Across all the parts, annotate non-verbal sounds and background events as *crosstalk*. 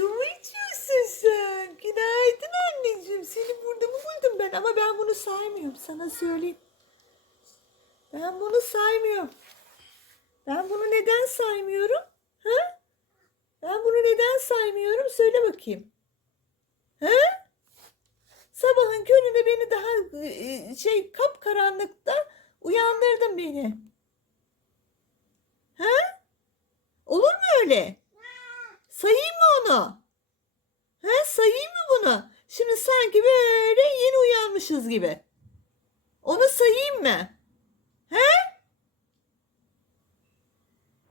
Su mu içiyorsun sen? Günaydın anneciğim. Seni burada mı buldum ben? Ama ben bunu saymıyorum. Sana söyleyeyim. Ben bunu saymıyorum. Ben bunu neden saymıyorum? Ha? Ben bunu neden saymıyorum? Söyle bakayım. Ha? Sabahın köründe beni daha e, e, şey kap karanlıkta uyandırdın beni. Ha? Olur mu öyle? Sayayım mı onu? Ha, sayayım mı bunu? Şimdi sanki böyle yeni uyanmışız gibi. Onu sayayım mı? He?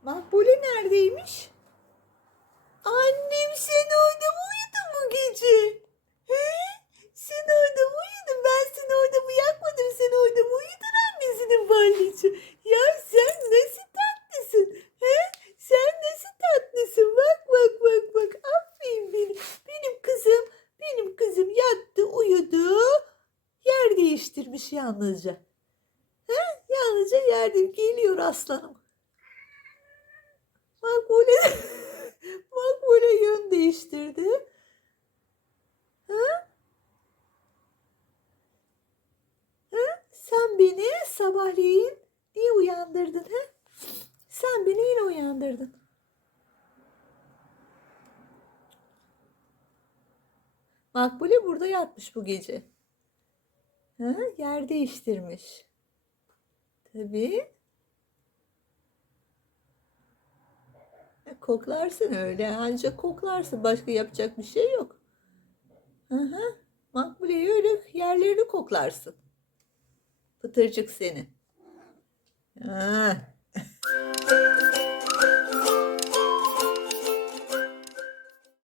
Makbule neredeymiş? Değiştirmiş yalnızca. He? Yalnızca yerde geliyor aslanım. Makbule, *laughs* Makbule yön değiştirdi. Ha? Ha? Sen beni sabahleyin niye uyandırdın ha? Sen beni yine uyandırdın. Makbule burada yatmış bu gece. Ha? Yer değiştirmiş. Tabii. Ya Koklarsın öyle. Ancak koklarsın. Başka yapacak bir şey yok. Hı hı. Makbule'yi öyle yerlerini koklarsın. Pıtırcık seni. Ha. *laughs*